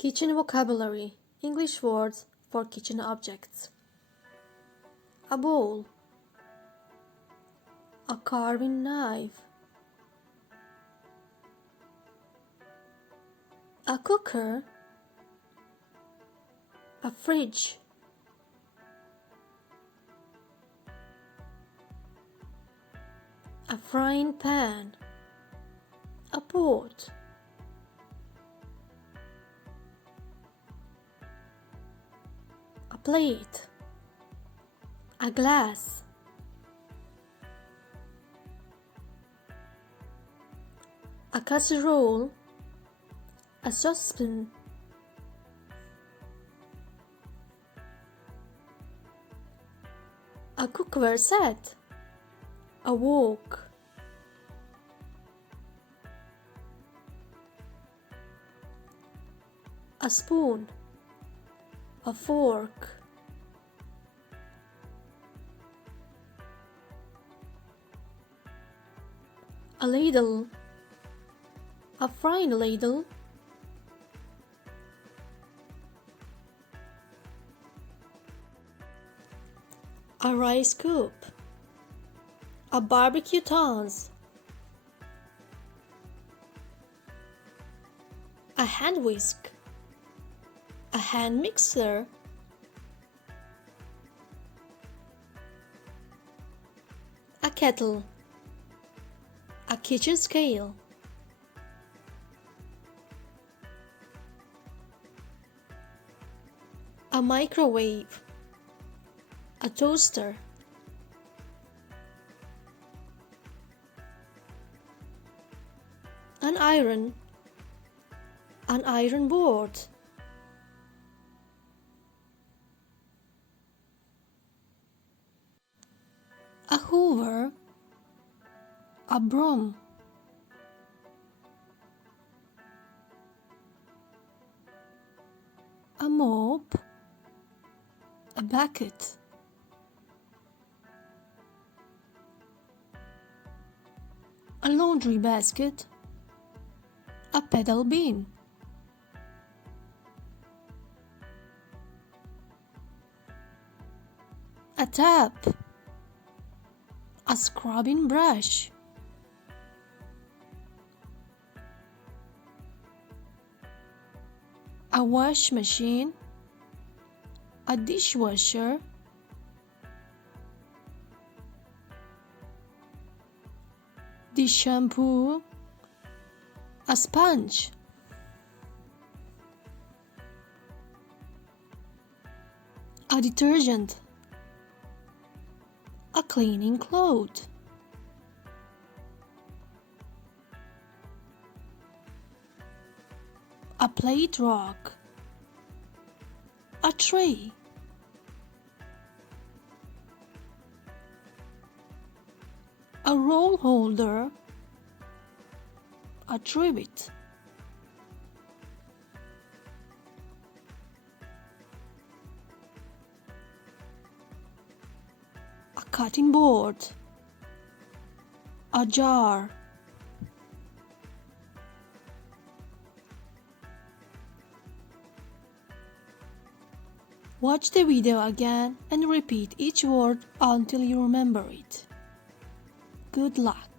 Kitchen vocabulary, English words for kitchen objects. A bowl, a carving knife, a cooker, a fridge, a frying pan, a pot, a plate, a glass, a casserole, a saucepan, a cookware set, a wok, a spoon, a fork, a ladle, a frying ladle, a rice scoop, a barbecue tongs, a hand whisk, a hand mixer, a kettle, a kitchen scale, a microwave, a toaster, an iron board, a hoover, a broom, a mop, a bucket, a laundry basket, a pedal bin, a tap, a scrubbing brush, a wash machine, a dishwasher, dish shampoo, a sponge, a detergent, a cleaning cloth, a plate rack, a tray, a roll holder, a trivet, a cutting board, a jar, watch the video again and repeat each word until you remember it. Good luck!